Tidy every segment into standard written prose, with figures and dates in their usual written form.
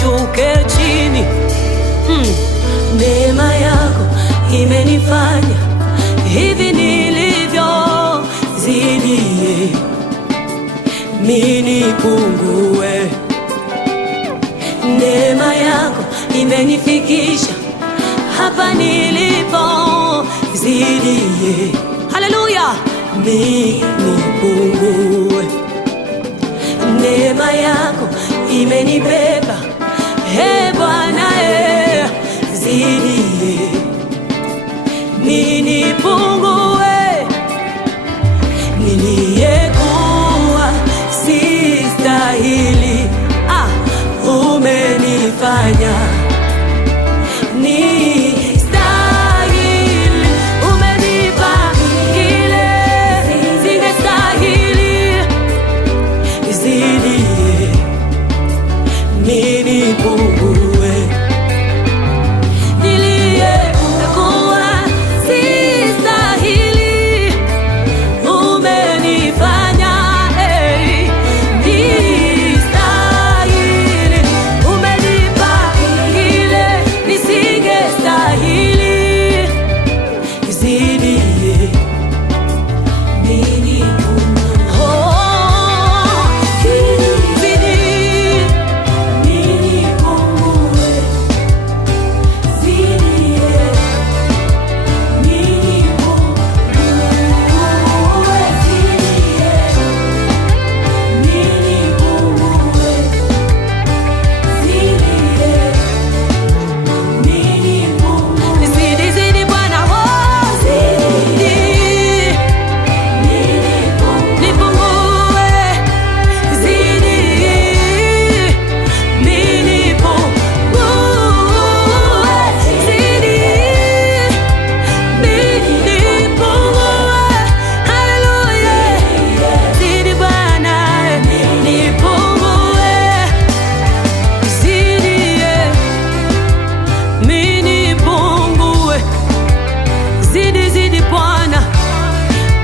nishuke chini. Neema yako imenifanya hivi nilivyo, zidi mimi nipungue. Neema yako imenifikisha hapa nilipo, zidi haleluya, mimi nipungue. Neema yako imenibeba, he Bwana, zidi mimi nipungue. Niliyekuwa sistahili, umenifanya nistahili. Umenipa kile singestahili, zidi mimi nipungue. Niliyekuwa sistahili, umenifanya nistahili. Umenipa kile nisingestahili, zidi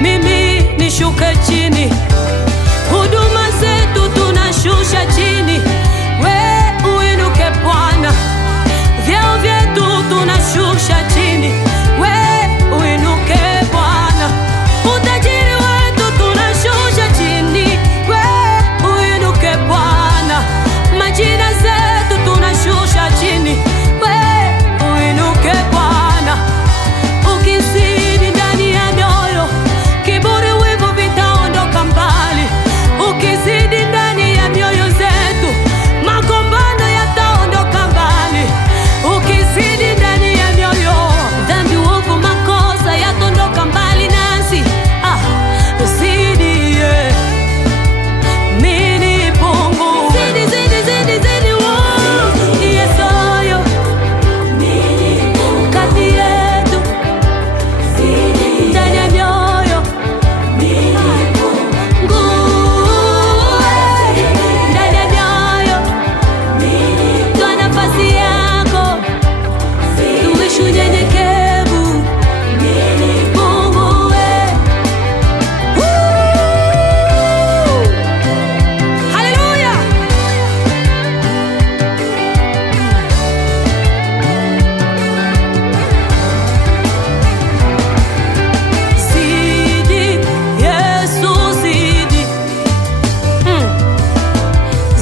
mimi nishuke chini. Huduma zetu tunashusha chini, we uinuke Bwana. Vyeo vyetu tunashusha chini, we uinuke Bwana. Utajiri wetu tunashusha chini, we uinuke Bwana. Majina zetu tunashusha chini, we uinuke Bwana. Ukizidi ndani ya mioyo, kiburi vitaondoka mbali. Ukizidi ndani ya mioyo zetu, magombano yataondoka mbali. Ukizidi ndani ya mioyo, dhambi, uovu, makosa yataondoka mbali nasi. Zidi mimi nipungue. Zidi Yesu, kati yetu, ndani ya mioyo, ndani ya mioyo, toa nafasi yako, tuishi unyenyekevu. Nipungue. Haleluya. Zidi Yesu, zidi.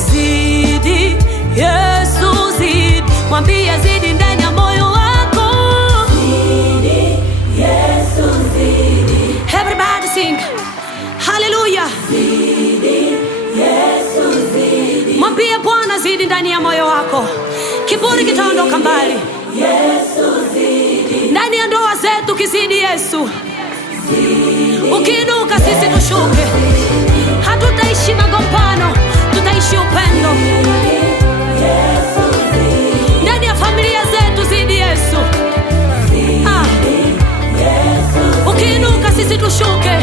Zidi Yesu, zidi. Mwambie zidi ndani ya moyo wako. Zidi Yesu, zidi. Everybody sing hallelujah. Zidi Yesu, zidi. Mwambie Bwana zidi ndani ya moyo wako, kiburi kitaondoka mbali. Yesu, zidi. Ndani ya ndoa zetu kizidi Yesu, ukiinuka sisi tushuke. Hatutaishi magombano, tutaishi upendo. Ndani ya familia zetu zidi Yesu, ukiinuka sisi tushuke.